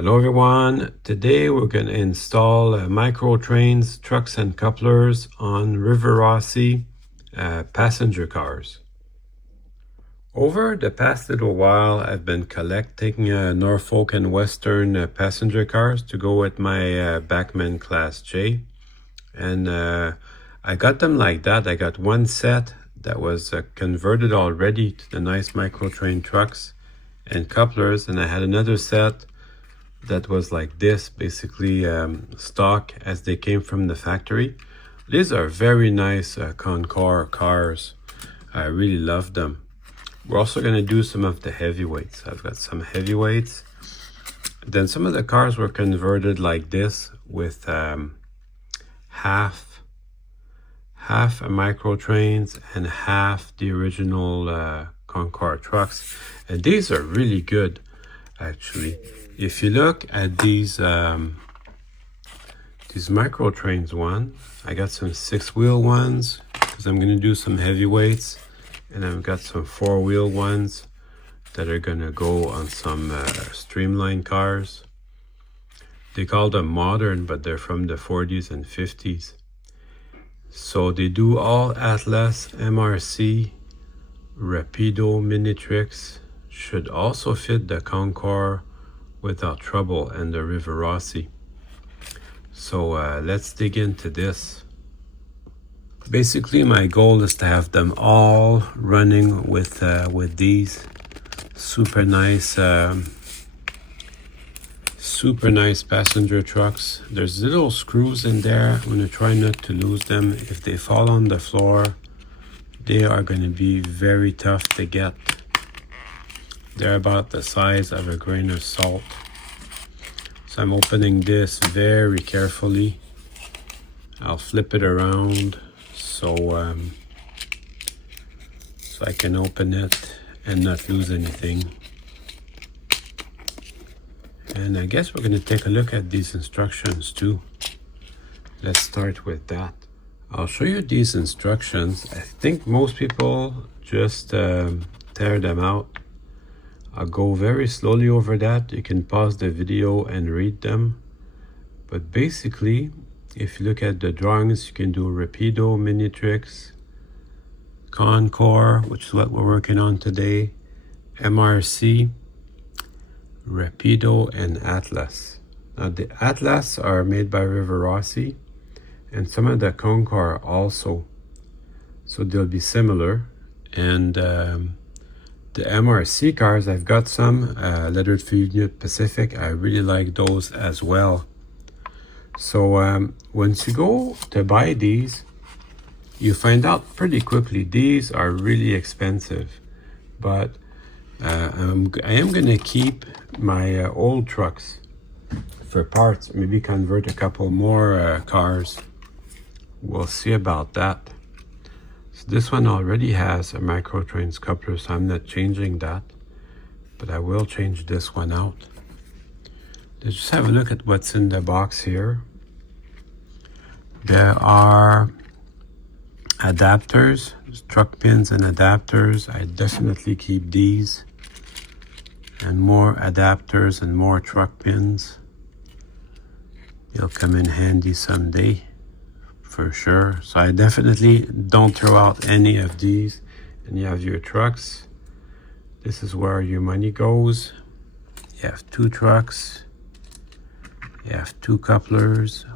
Hello everyone, today we're going to install micro trains, trucks and couplers on Rivarossi passenger cars. Over the past little while I've been collecting Norfolk and Western passenger cars to go with my Bachmann Class J, and I got them like that. I got one set that was converted already to the nice micro train trucks and couplers, and I had another set that was like this, basically stock as they came from the factory. These are very nice Con Cor cars. I really love them. We're also going to do some of the heavyweights. I've got some heavyweights. Then some of the cars were converted like this with half a micro trains and half the original Con Cor trucks. And these are really good, actually. If you look at these micro trains I got some 6-wheel ones because I'm going to do some heavyweights, and I've got some 4-wheel ones that are going to go on some Streamline cars. They call them modern, but they're from the 40s and 50s. So they do all Atlas, MRC, Rapido, Minitrix. Should also fit the Con Cor without trouble, and the Rivarossi. So let's dig into this. Basically my goal is to have them all running with these super nice passenger trucks. There's little screws in there. I'm going to try not to lose them. If they fall on the floor, they are going to be very tough to get. They're about the size of a grain of salt. So I'm opening this very carefully. I'll flip it around so I can open it and not lose anything. And I guess we're going to take a look at these instructions too. Let's start with that. I'll show you these instructions. I think most people just tear them out. I'll go very slowly over that. You can pause the video and read them. But basically, if you look at the drawings, you can do Rapido, Minitrix, Con Cor, which is what we're working on today, MRC, Rapido, and Atlas. Now the Atlas are made by Rivarossi, and some of the Con Cor also. So they'll be similar. And the MRC cars, I've got some lettered for Union Pacific. I really like those as well. So once you go to buy these, you find out pretty quickly these are really expensive. But I am going to keep my old trucks for parts. Maybe convert a couple more cars. We'll see about that. So this one already has a micro trains coupler, so I'm not changing that, but I will change this one out. Let's just have a look at what's in the box here. There are adapters, truck pins and adapters. I definitely keep these, and more adapters and more truck pins. They'll come in handy someday, for sure. So I definitely don't throw out any of these. And you have your trucks. This is where your money goes. You have 2 trucks. You have 2 couplers.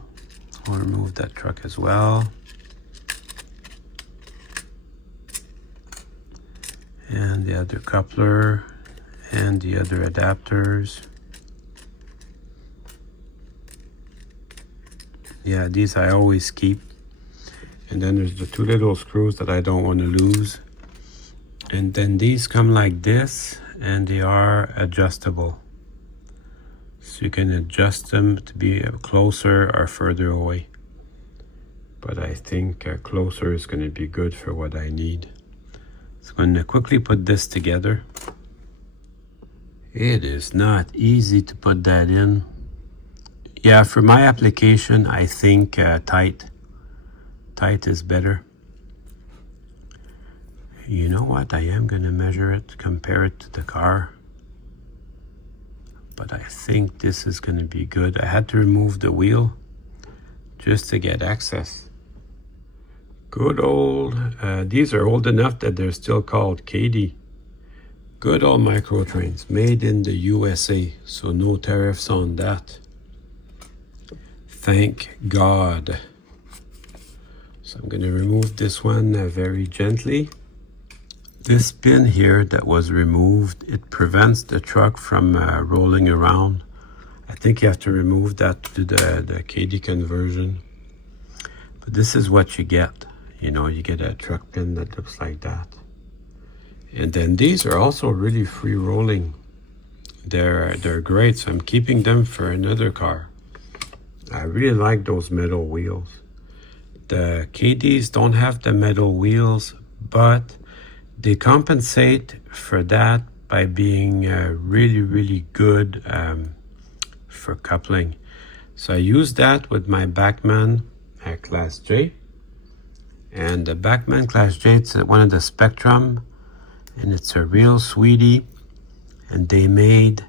I'll remove that truck as well. And the other coupler and the other adapters. Yeah, these I always keep. And then there's the 2 little screws that I don't want to lose. And then these come like this, and they are adjustable. So you can adjust them to be closer or further away. But I think closer is going to be good for what I need. So I'm going to quickly put this together. It is not easy to put that in. Yeah, for my application, I think tight is better. You know what? I am going to measure it, compare it to the car. but I think this is going to be good. I had to remove the wheel just to get access. Good old, these are old enough that they're still called Katy. Good old micro trains, made in the USA, so no tariffs on that. Thank God. So I'm going to remove this one very gently. This pin here that was removed, it prevents the truck from rolling around. I think you have to remove that to do the Katy conversion. But this is what you get. You know, you get a truck pin that looks like that. And then these are also really free rolling. They're great, so I'm keeping them for another car. I really like those metal wheels. The KDs don't have the metal wheels, but they compensate for that by being really, really good for coupling. So I use that with my Bachmann Class J. And the Bachmann Class J, it's one of the Spectrum, and it's a real sweetie. And they made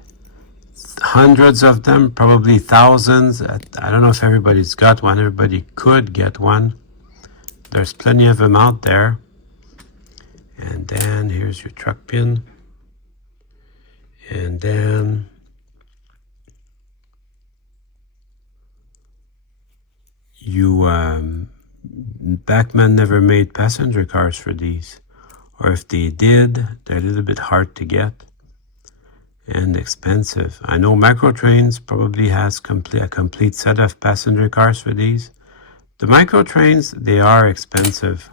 hundreds of them, probably thousands. I don't know if everybody's got one. Everybody could get one. There's plenty of them out there. And then here's your truck pin. And then Bachmann never made passenger cars for these. Or if they did, they're a little bit hard to get and expensive. I know Micro Trains probably has a complete set of passenger cars for these. The Micro Trains, they are expensive,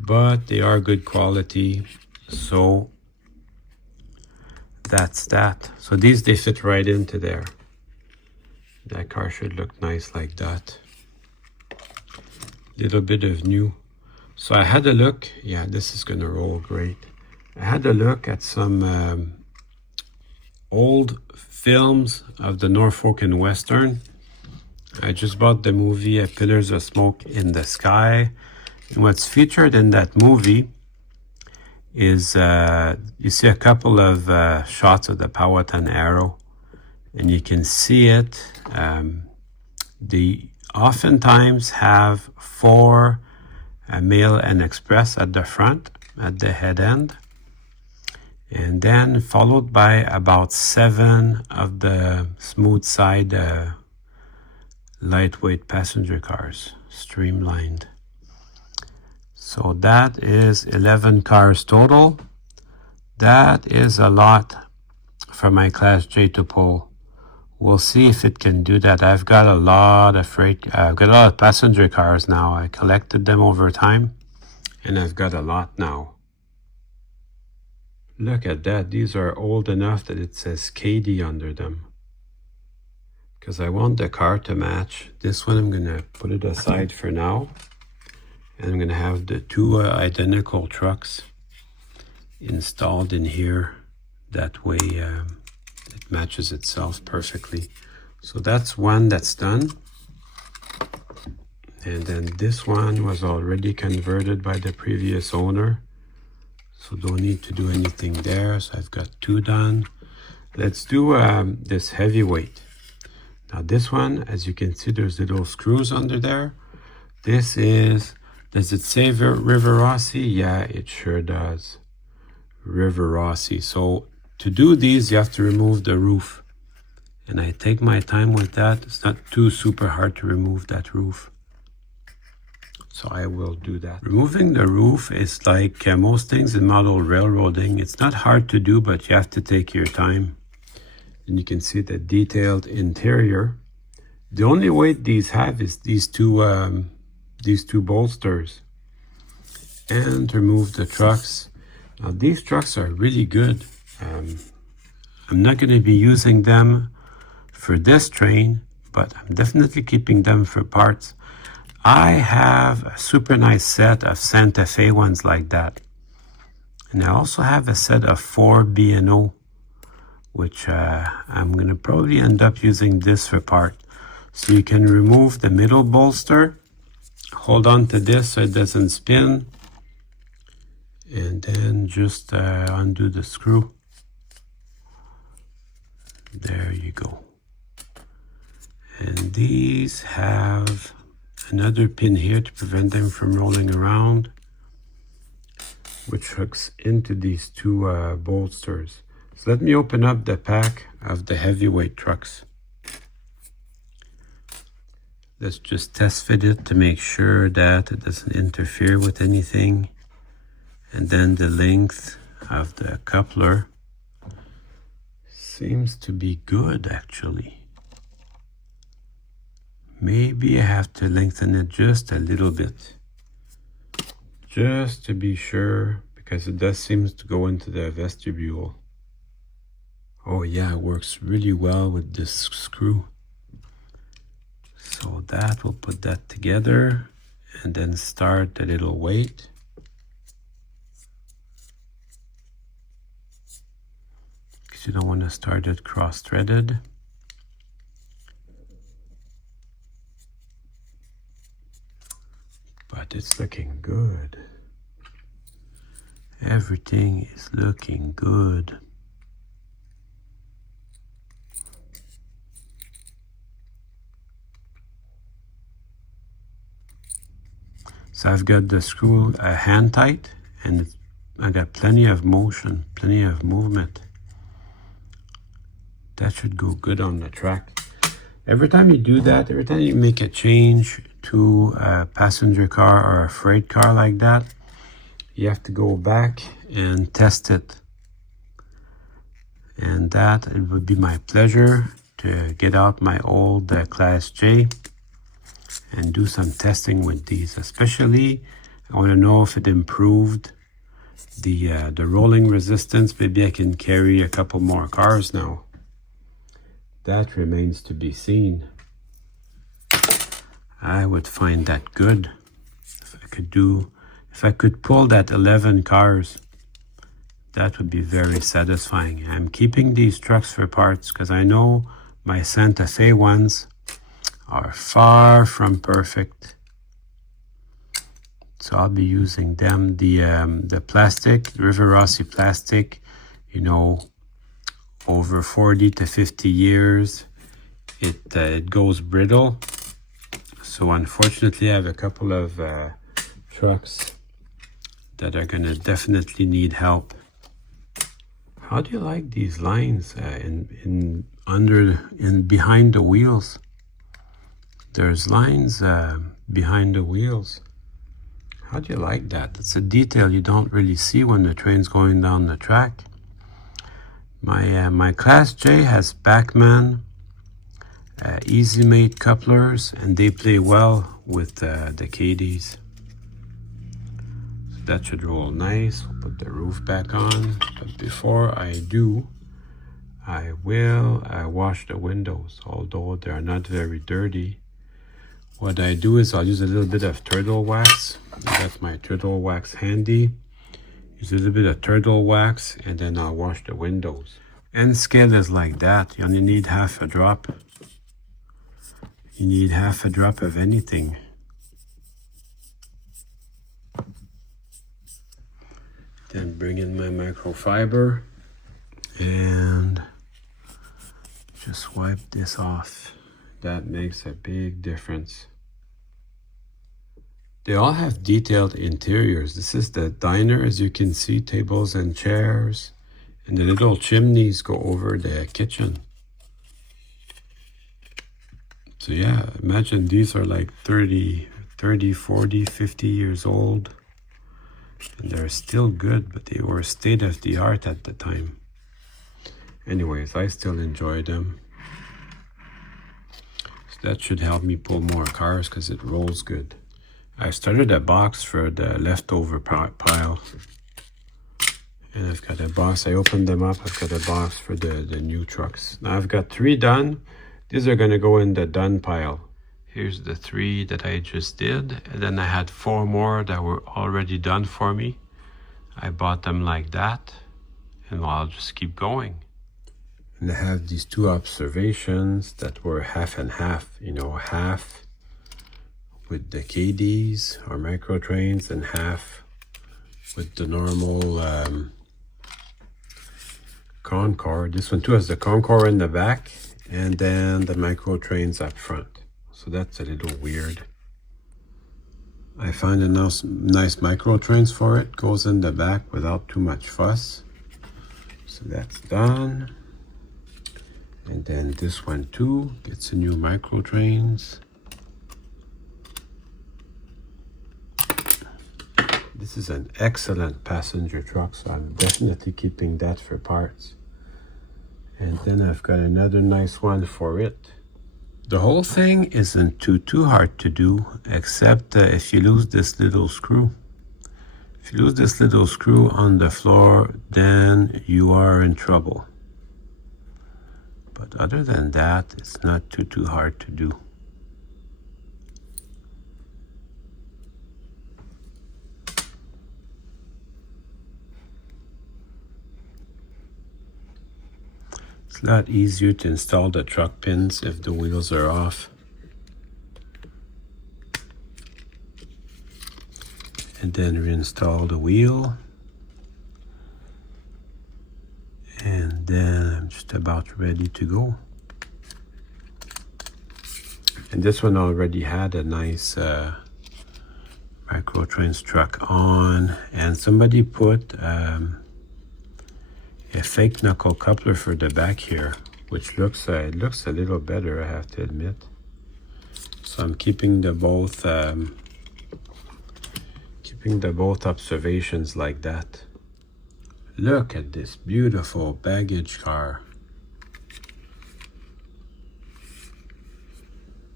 but they are good quality. So that's that. So these, they fit right into there. That car should look nice like that. Little bit of new. So I had a look. Yeah, this is going to roll great. I had a look at some old films of the Norfolk and Western. I just bought the movie Pillars of Smoke in the Sky. And what's featured in that movie is you see a couple of shots of the Powhatan Arrow, and you can see it. They oftentimes have 4 mail and express at the front, at the head end, and then followed by about 7 of the smooth side lightweight passenger cars, streamlined. So that is 11 cars total. That is a lot for my Class J to pull. We'll see if it can do that. I've got a lot of I've got a lot of passenger cars now. I collected them over time, and I've got a lot now. Look at that. These are old enough that it says Katy under them. Because I want the car to match. This one I'm going to put it aside for now. And I'm going to have the 2 identical trucks installed in here. That way it matches itself perfectly. So that's one that's done. And then this one was already converted by the previous owner. So don't need to do anything there. So I've got 2 done. Let's do this heavyweight. Now this one, as you can see, there's little screws under there. This is, does it say Rivarossi? Yeah, it sure does. Rivarossi. So to do these, you have to remove the roof. And I take my time with that. It's not too super hard to remove that roof. So I will do that. Removing the roof is like most things in model railroading. It's not hard to do, but you have to take your time. And you can see the detailed interior. The only weight these have is these two bolsters. And remove the trucks. Now these trucks are really good. I'm not going to be using them for this train, but I'm definitely keeping them for parts. I have a super nice set of Santa Fe ones like that. And I also have a set of 4 B&O, which I'm going to probably end up using this for part. So you can remove the middle bolster, hold on to this so it doesn't spin, and then just undo the screw. There you go. And these have another pin here to prevent them from rolling around, which hooks into these two bolsters. So let me open up the pack of the heavyweight trucks. Let's just test fit it to make sure that it doesn't interfere with anything. And then the length of the coupler seems to be good, actually. Maybe I have to lengthen it just a little bit, just to be sure, because it does seem to go into the vestibule. Oh yeah, it works really well with this screw. So that, we'll put that together and then start the little weight. Because you don't want to start it cross-threaded. But it's looking good. Everything is looking good. So I've got the screw hand tight, and I got plenty of motion, plenty of movement. That should go good on the track. Every time you do that, every time you make a change to a passenger car or a freight car like that, you have to go back and test it. And that, it would be my pleasure to get out my old Class J and do some testing with these. Especially, I want to know if it improved the rolling resistance. Maybe I can carry a couple more cars now. That remains to be seen. I would find that good if I could pull that 11 cars. That would be very satisfying. I'm keeping these trucks for parts because I know my Santa Fe ones are far from perfect. So I'll be using them. The plastic, Rivarossi plastic, you know, over 40 to 50 years, it goes brittle. So unfortunately, I have a couple of trucks that are gonna definitely need help. How do you like these lines behind the wheels? There's lines behind the wheels. How do you like that? It's a detail you don't really see when the train's going down the track. My Class J has Bachmann Easy Mate couplers, and they play well with the KDs. So that should roll nice. We'll put the roof back on. But before I do, I will wash the windows, although they're not very dirty. What I do is I'll use a little bit of turtle wax. I got my turtle wax handy. Use a little bit of turtle wax, and then I'll wash the windows. And scale is like that. You only need half a drop. You need half a drop of anything. Then bring in my microfiber and just wipe this off. That makes a big difference. They all have detailed interiors. This is the diner, as you can see, tables and chairs. And the little chimneys go over the kitchen. So yeah, imagine these are like 30, 40, 50 years old. And they're still good, but they were state of the art at the time. Anyways, I still enjoy them. So that should help me pull more cars because it rolls good. I started a box for the leftover pile. And I've got a box, I opened them up, I've got a box for the new trucks. Now I've got 3 done. These are gonna go in the done pile. Here's the 3 that I just did. And then I had 4 more that were already done for me. I bought them like that. And I'll just keep going. And I have these 2 observations that were half and half. You know, half with the KDs or micro trains and half with the normal Con Cor. This one too has the Con Cor in the back and then the micro trains up front. So that's a little weird. I find a nice micro trains for it. Goes in the back without too much fuss. So that's done. And then this one too gets a new micro trains. This is an excellent passenger truck, so I'm definitely keeping that for parts. And then I've got another nice one for it. The whole thing isn't too hard to do, except if you lose this little screw. If you lose this little screw on the floor, then you are in trouble. But other than that, it's not too hard to do. It's a lot easier to install the truck pins if the wheels are off. And then reinstall the wheel. And then I'm just about ready to go. And this one already had a nice microtrains truck on, and somebody put a fake knuckle coupler for the back here, which looks a little better, I have to admit. So I'm keeping the both observations like that. Look at this beautiful baggage car.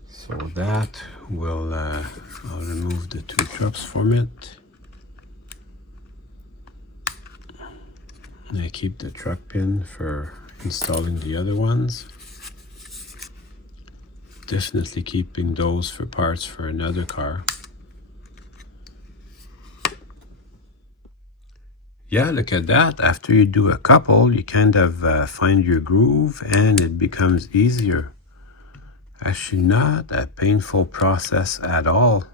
So that will I'll remove the two trucks from it. I keep the truck pin for installing the other ones. Definitely keeping those for parts for another car. Yeah, look at that. After you do a couple, you kind of find your groove and it becomes easier. Actually not a painful process at all.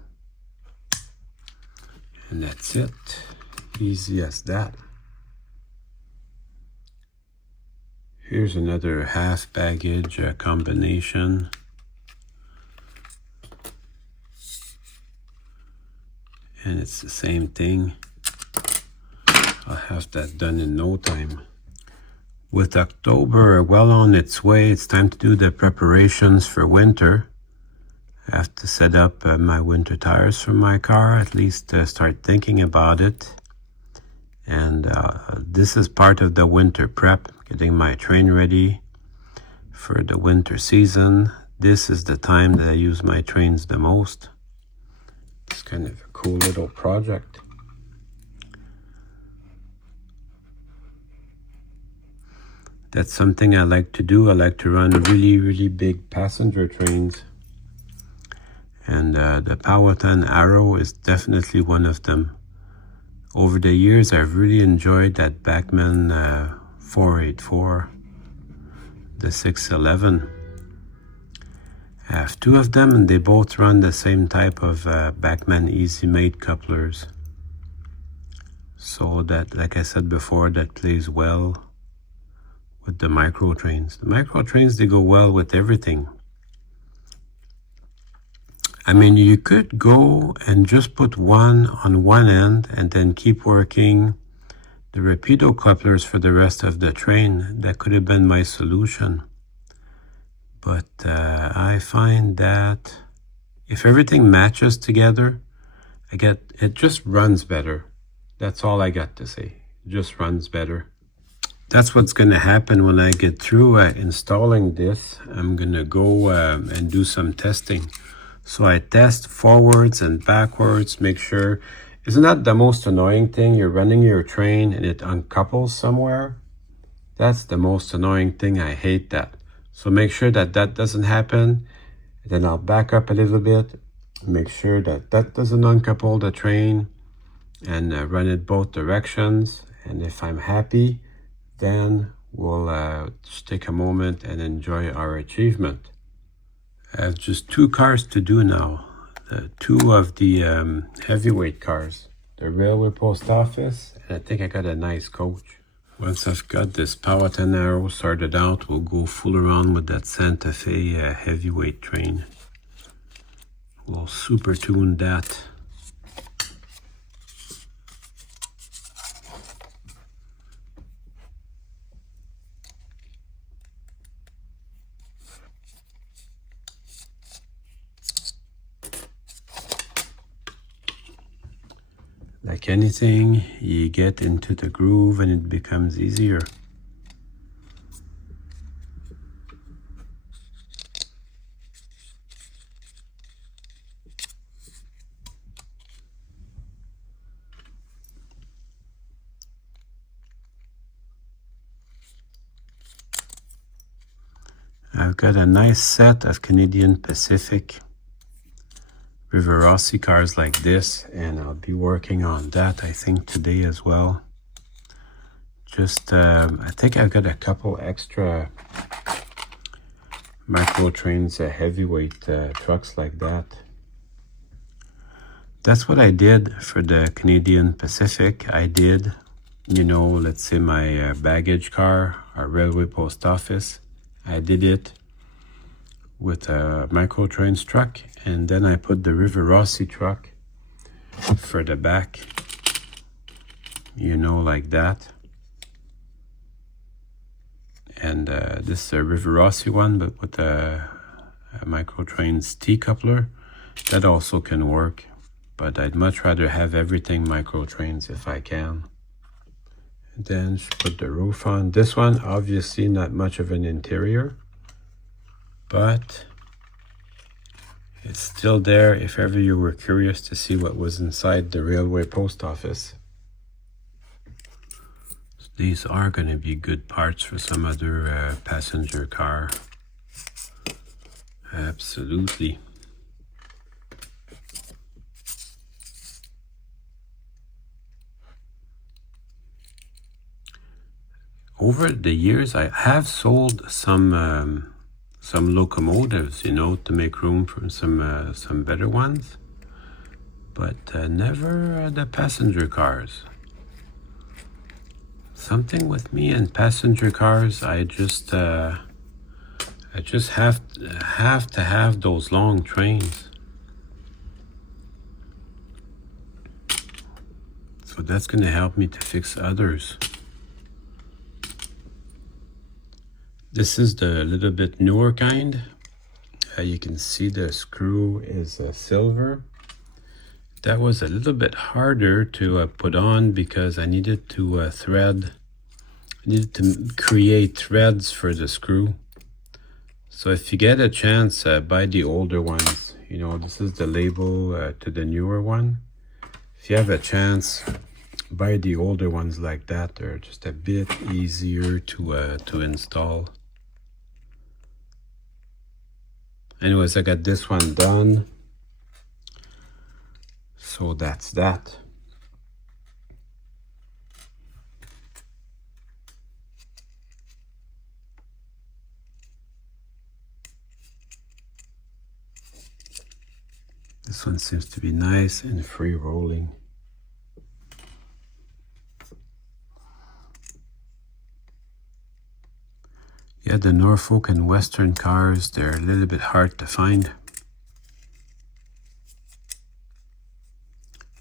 And that's it. Easy as that. Here's another half baggage combination. And it's the same thing. I'll have that done in no time. With October well on its way, it's time to do the preparations for winter. I have to set up my winter tires for my car, at least start thinking about it. And this is part of the winter prep, getting my train ready for the winter season. This is the time that I use my trains the most. It's kind of a cool little project. That's something I like to do. I like to run really big passenger trains. And the Powhatan Arrow is definitely one of them. Over the years, I've really enjoyed that Bachmann 484, the 611. I have two of them and they both run the same type of Bachmann Easy Made couplers. So that, like I said before, that plays well with the micro trains. The micro trains, they go well with everything. I mean, you could go and just put one on one end and then keep working the rapido couplers for the rest of the train. That could have been my solution. But I find that if everything matches together, it just runs better. That's all I got to say. It just runs better. That's what's going to happen when I get through installing this. I'm going to go and do some testing. So I test forwards and backwards, make sure. Isn't that the most annoying thing? You're running your train and it uncouples somewhere. That's the most annoying thing. I hate that. So make sure that that doesn't happen. Then I'll back up a little bit, make sure that that doesn't uncouple the train, and run it both directions. And if I'm happy, then we'll just take a moment and enjoy our achievement. I have just two cars to do now. Two of the heavyweight cars. The railway post office, and I think I got a nice coach. Once I've got this Powhatan arrow sorted out, we'll go full around with that Santa Fe heavyweight train. We'll super tune that. Like anything, you get into the groove and it becomes easier. I've got a nice set of Canadian Pacific Rivarossi cars like this, and I'll be working on that I think today as well. Just I think I've got a couple extra micro trains, heavyweight trucks like that. That's what I did for the Canadian Pacific. I did, you know, let's say my baggage car, our railway post office. I did it with a micro trains truck, and then I put the Rivarossi truck for the back, you know, like that. And this is a Rivarossi one, but with a micro trains T-coupler. That also can work, but I'd much rather have everything micro trains if I can. And then just put the roof on. This one, obviously not much of an interior, but it's still there if ever you were curious to see what was inside the railway post office. So these are going to be good parts for some other passenger car. Absolutely. Over the years, I have sold some locomotives, you know, to make room for some better ones, but never the passenger cars. Something with me and passenger cars, I just have to have those long trains. So that's going to help me to fix others. This is the little bit newer kind. You can see the screw is silver. That was a little bit harder to put on because I needed to create threads for the screw. So if you get a chance, buy the older ones. You know, this is the label to the newer one. If you have a chance, buy the older ones like that. They're just a bit easier to install. Anyways, I got this one done. So that's that. This one seems to be nice and free rolling. Yeah, the Norfolk and Western cars, they're a little bit hard to find.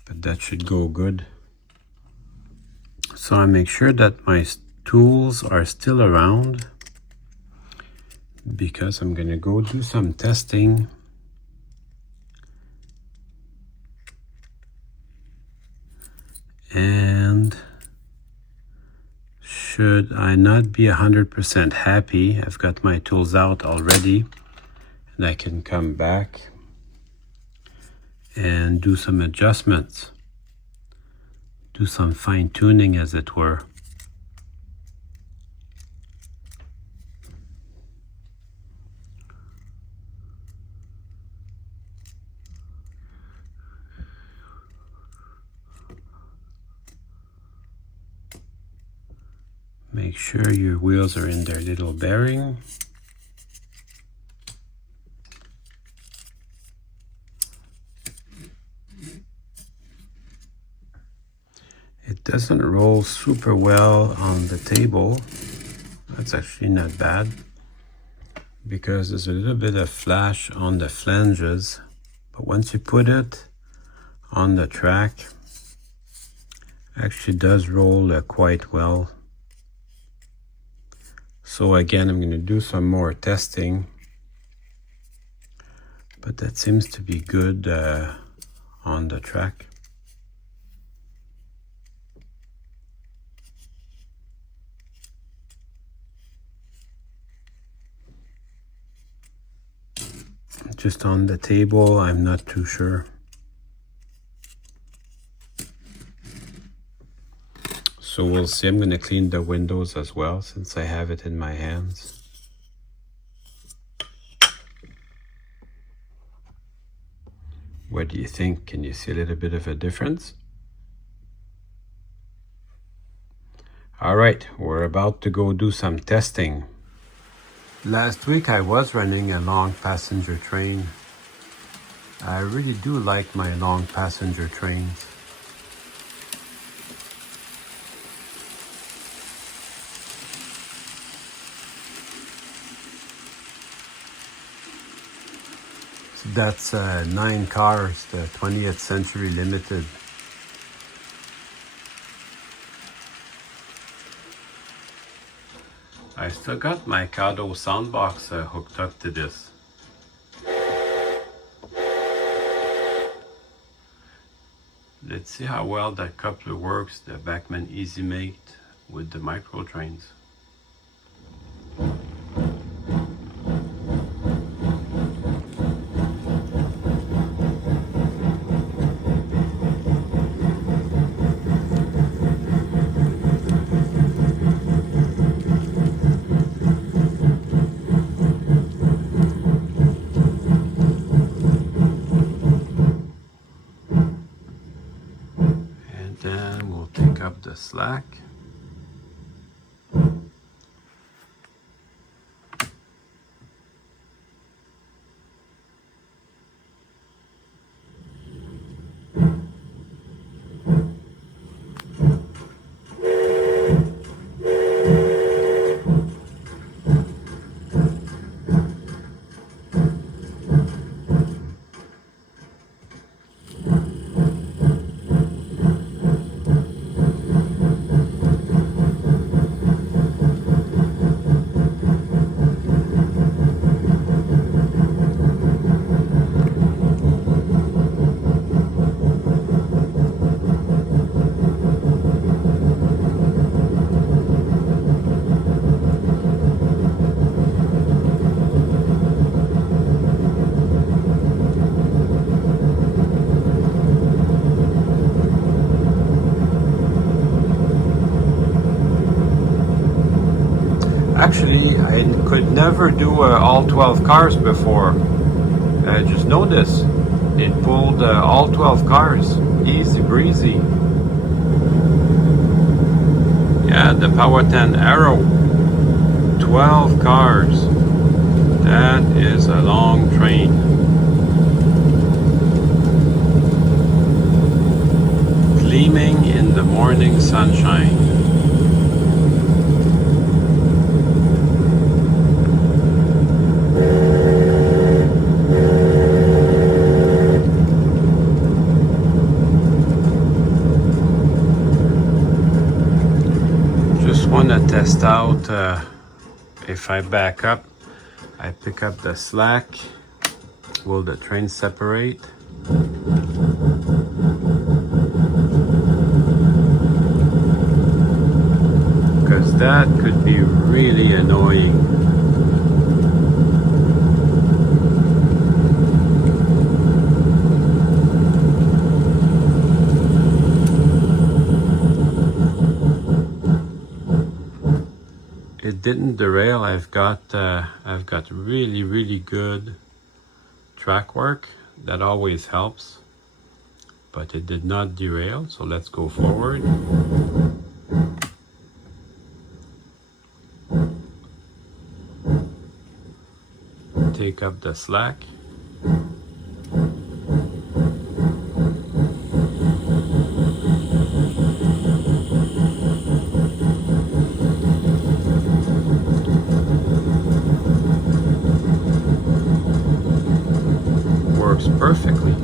But that should go good. So I make sure that my tools are still around because I'm going to go do some testing. And should I not be 100% happy, I've got my tools out already, and I can come back and do some adjustments, do some fine tuning as it were. Make sure your wheels are in their little bearing. It doesn't roll super well on the table. That's actually not bad, because there's a little bit of flash on the flanges, but once you put it on the track, actually does roll quite well. So again, I'm going to do some more testing, but that seems to be good on the track. Just on the table, I'm not too sure. So we'll see. I'm going to clean the windows as well, since I have it in my hands. What do you think? Can you see a little bit of a difference? All right, we're about to go do some testing. Last week I was running a long passenger train. I really do like my long passenger trains. So that's 9 cars, the 20th Century Limited. I still got my Kado soundbox hooked up to this. Let's see how well that coupler works, the Bachmann Easy Mate with the micro trains. Then we'll take up the slack. Actually, I could never do all 12 cars before. I just noticed it pulled all 12 cars, easy breezy. Yeah, the Power 10 Arrow, 12 cars. That is a long train. Gleaming in the morning sunshine. Want to test out if I back up, I pick up the slack, will the train separate? Because that could be really annoying. It didn't derail. I've got really good track work. That always helps. But it did not derail, so let's go forward. Take up the slack. works perfectly.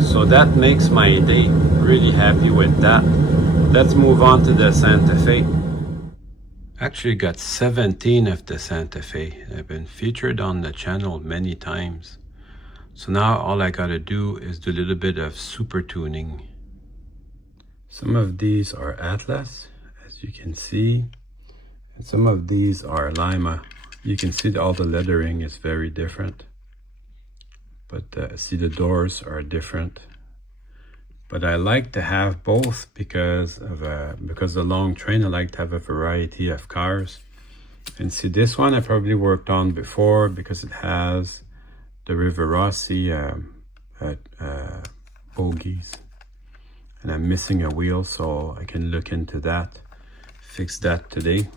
So that makes my day. Really happy with that. Let's move on to the Santa Fe. Actually got 17 of the Santa Fe. They've been featured on the channel many times. So now all I gotta do is do a little bit of super tuning. Some of these are Atlas, as you can see, and some of these are Lima. You can see that all the lettering is very different, but see the doors are different. But I like to have both because the long train, I like to have a variety of cars. And see, this one I probably worked on before because it has the Rivarossi bogies. And I'm missing a wheel, so I can look into that, fix that today,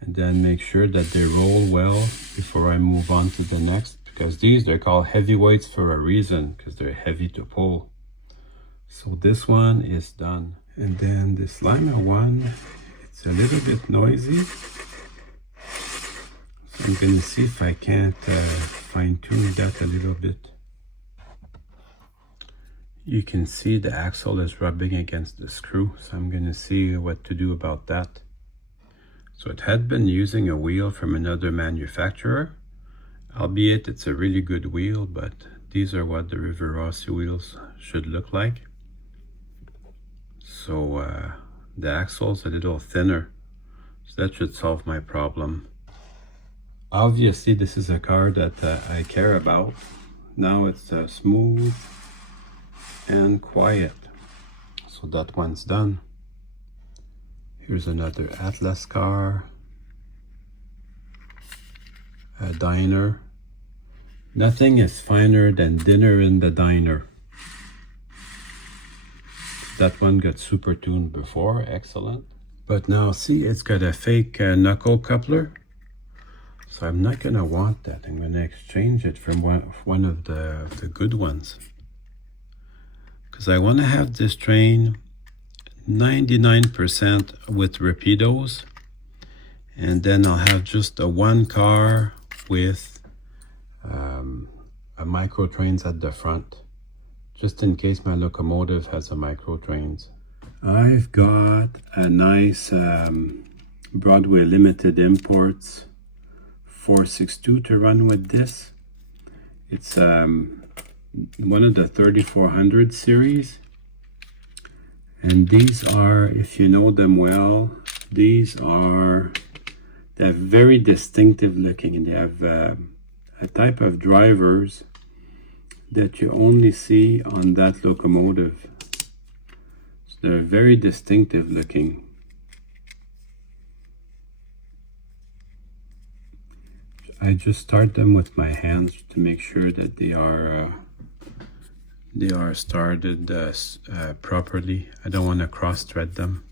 and then make sure that they roll well before I move on to the next, because they're called heavyweights for a reason, because they're heavy to pull. So this one is done. And then this Lima one, it's a little bit noisy. So I'm gonna see if I can't fine tune that a little bit. You can see the axle is rubbing against the screw, so I'm gonna see what to do about that. So it had been using a wheel from another manufacturer, albeit it's a really good wheel, but these are what the Rivarossi wheels should look like. So the axle's a little thinner, so that should solve my problem. Obviously this is a car that I care about. Now it's smooth and quiet, so that one's done. Here's another Atlas car, a diner. Nothing is finer than dinner in the diner. That one got super tuned before, excellent. But now see, it's got a fake knuckle coupler. So I'm not gonna want that. I'm gonna exchange it from one of the good ones. Because I wanna have this train 99% with rapidos. And then I'll have just a one car with a micro trains at the front, just in case my locomotive has a micro trains. I've got a nice Broadway Limited Imports 462 to run with this. It's one of the 3400 series, and these are, if you know them well, they're very distinctive looking, and they have a type of drivers that you only see on that locomotive. So they're very distinctive looking. I just start them with my hands to make sure that they are started properly. I don't want to cross thread them.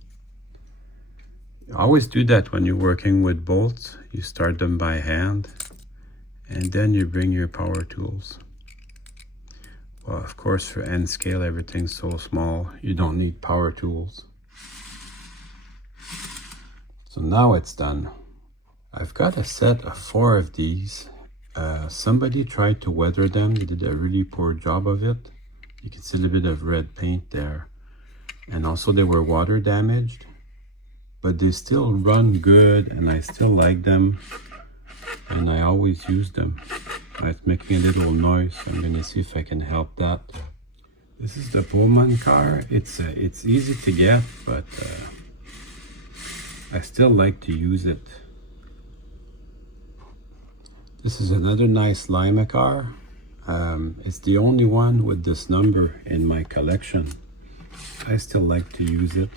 You always do that when you're working with bolts. You start them by hand and then you bring your power tools. Well, of course, for end scale, everything's so small, you don't need power tools. So now it's done. I've got a set of 4 of these. Somebody tried to weather them. They did a really poor job of it. You can see a little bit of red paint there. And also they were water damaged, but they still run good and I still like them. And I always use them. It's making a little noise, so I'm gonna see if I can help that. This is the Pullman car. It's easy to get, but I still like to use it. This is another nice Lima car. It's the only one with this number in my collection. I still like to use it.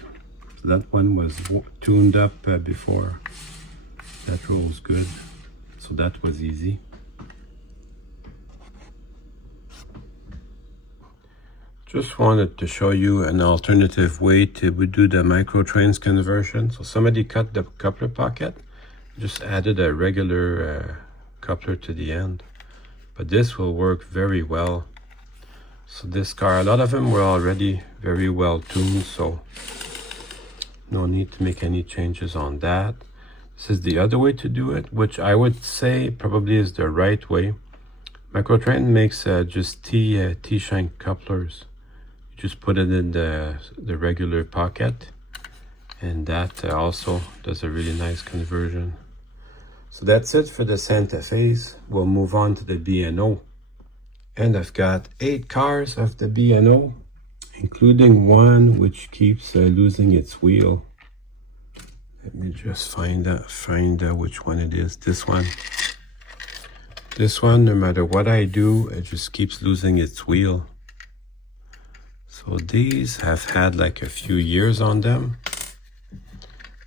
That one was tuned up before. That rolls good, so that was easy. Just wanted to show you an alternative way to do the microtrains conversion. So somebody cut the coupler pocket, just added a regular coupler to the end. But this will work very well. So this car, a lot of them were already very well tuned, so no need to make any changes on that. This is the other way to do it, which I would say probably is the right way. Microtrain makes just T-shank couplers. Just put it in the regular pocket, and that also does a really nice conversion. So that's it for the Santa Fe's. We'll move on to the B&O, and I've got 8 cars of the B&O, including one which keeps losing its wheel. Let me just find which one it is. This one, no matter what I do, it just keeps losing its wheel. So these have had like a few years on them,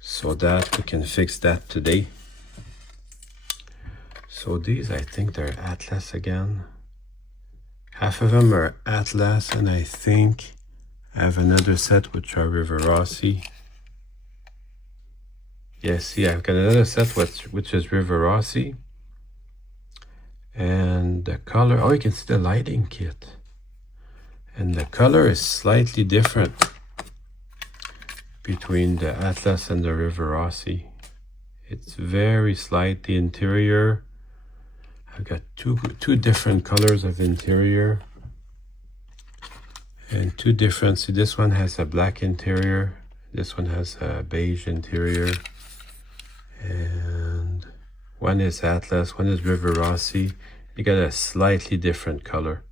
so that we can fix that today. So these, I think they're Atlas again. Half of them are Atlas, and I think I have another set which are Rivarossi. Yes, see, I've got another set which is Rivarossi. And the color, oh, you can see the lighting kit. And the color is slightly different between the Atlas and the Rivarossi. It's very slight, the interior. I've got two different colors of interior. And two different, see, this one has a black interior. This one has a beige interior. And one is Atlas, one is Rivarossi. You got a slightly different color,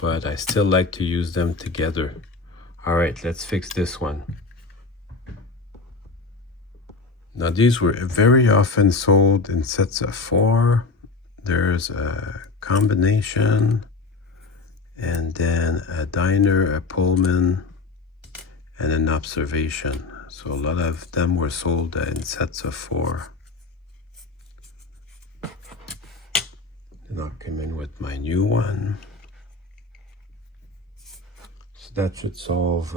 but I still like to use them together. All right, let's fix this one. Now these were very often sold in sets of 4. There's a combination, and then a diner, a Pullman, and an observation. So a lot of them were sold in sets of 4. Then I'll come in with my new one. So that should solve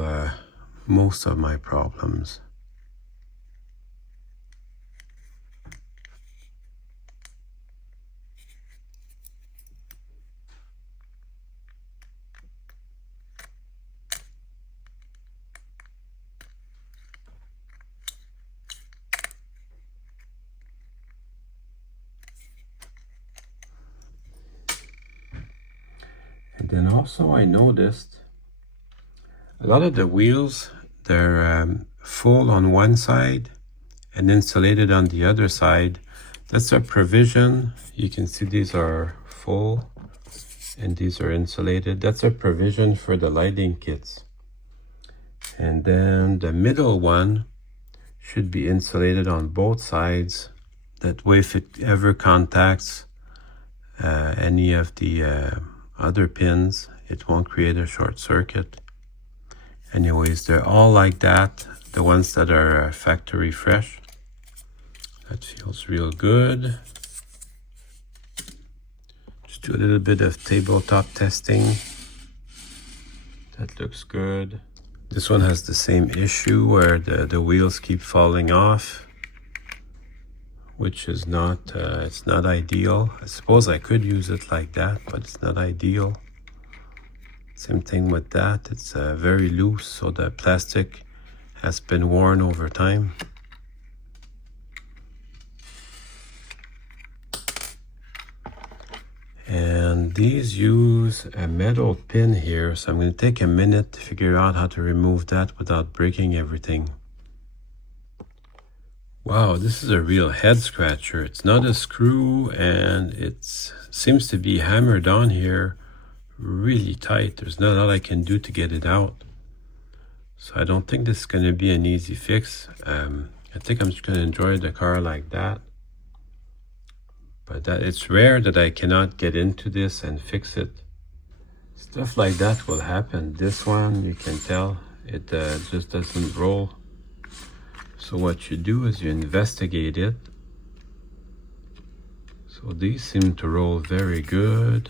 most of my problems. And then also I noticed a lot of the wheels, they're full on one side and insulated on the other side. That's a provision. You can see these are full and these are insulated. That's a provision for the lighting kits. And then the middle one should be insulated on both sides. That way, if it ever contacts any of the other pins, it won't create a short circuit. Anyways, they're all like that, the ones that are factory fresh. That feels real good. Just do a little bit of tabletop testing. That looks good. This one has the same issue where the wheels keep falling off, which is not, it's not ideal. I suppose I could use it like that, but it's not ideal. Same thing with that. It's very loose, so the plastic has been worn over time. And these use a metal pin here, so I'm going to take a minute to figure out how to remove that without breaking everything. Wow, this is a real head scratcher. It's not a screw, and it seems to be hammered on here really tight. There's not a lot I can do to get it out. So I don't think this is going to be an easy fix. I think I'm just going to enjoy the car like that. But it's rare that I cannot get into this and fix it. Stuff like that will happen. This one, you can tell, it just doesn't roll. So what you do is you investigate it. So these seem to roll very good.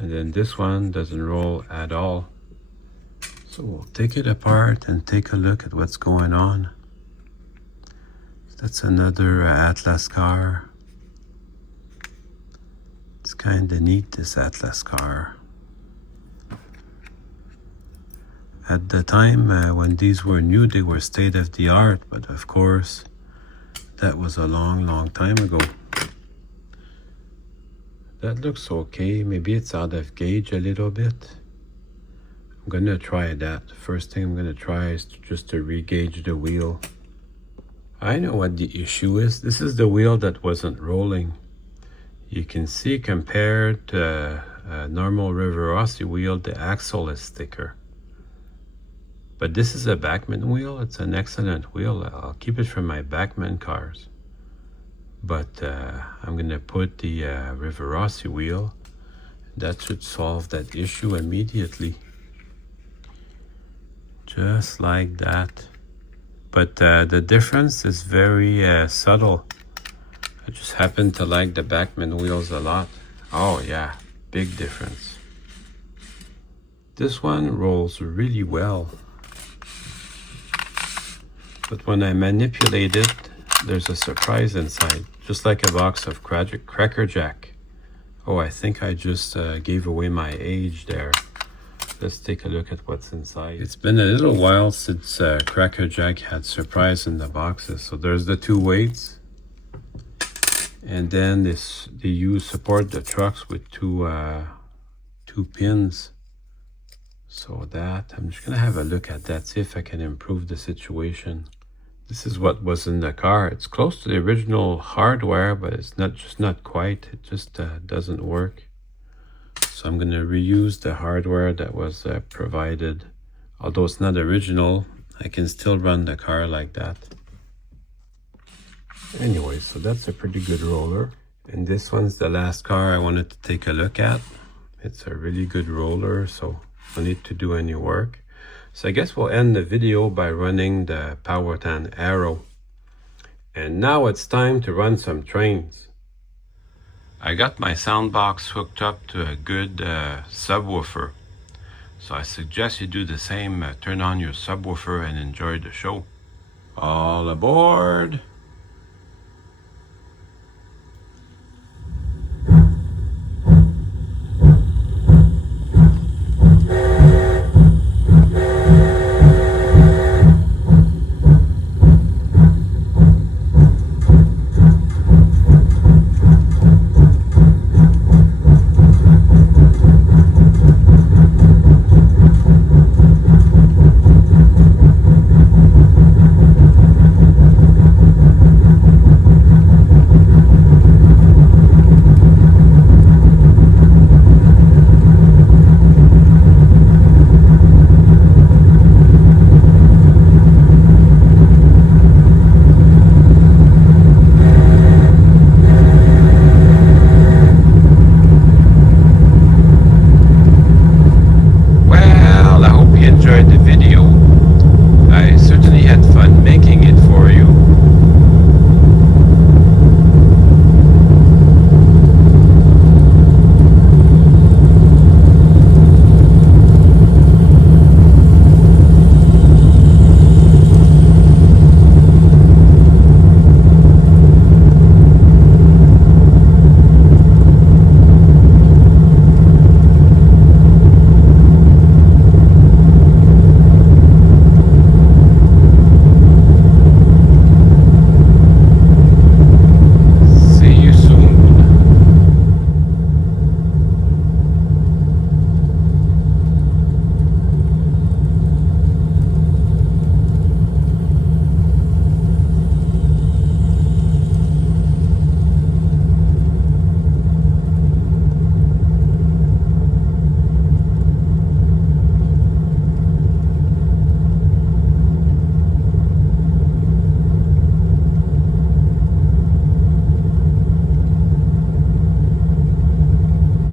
And then this one doesn't roll at all. So we'll take it apart and take a look at what's going on. That's another Atlas car. It's kind of neat, this Atlas car. At the time when these were new, they were state of the art, but of course, that was a long time ago. That looks okay. Maybe it's out of gauge a little bit. I'm gonna try that. The first thing I'm gonna try is just to re-gauge the wheel. I know what the issue is. This is the wheel that wasn't rolling. You can see compared to a normal Rivarossi wheel, the axle is thicker. But this is a backman wheel. It's an excellent wheel. I'll keep it for my backman cars. But I'm gonna put the Rivarossi wheel. That should solve that issue immediately. Just like that. But the difference is very subtle. I just happen to like the backman wheels a lot. Oh yeah, big difference. This one rolls really well. But when I manipulate it, there's a surprise inside, just like a box of Cracker Jack. Oh, I think I just gave away my age there. Let's take a look at what's inside. It's been a little while since Cracker Jack had surprise in the boxes. So there's the two weights. And then they support the trucks with two pins. So that, I'm just gonna have a look at that, see if I can improve the situation. This is what was in the car. It's close to the original hardware, but it's not quite. It just doesn't work. So I'm going to reuse the hardware that was provided. Although it's not original, I can still run the car like that. Anyway, so that's a pretty good roller. And this one's the last car I wanted to take a look at. It's a really good roller, so no need to do any work. So I guess we'll end the video by running the Powhatan Arrow. And now it's time to run some trains. I got my sound box hooked up to a good subwoofer. So I suggest you do the same. Turn on your subwoofer and enjoy the show. All aboard!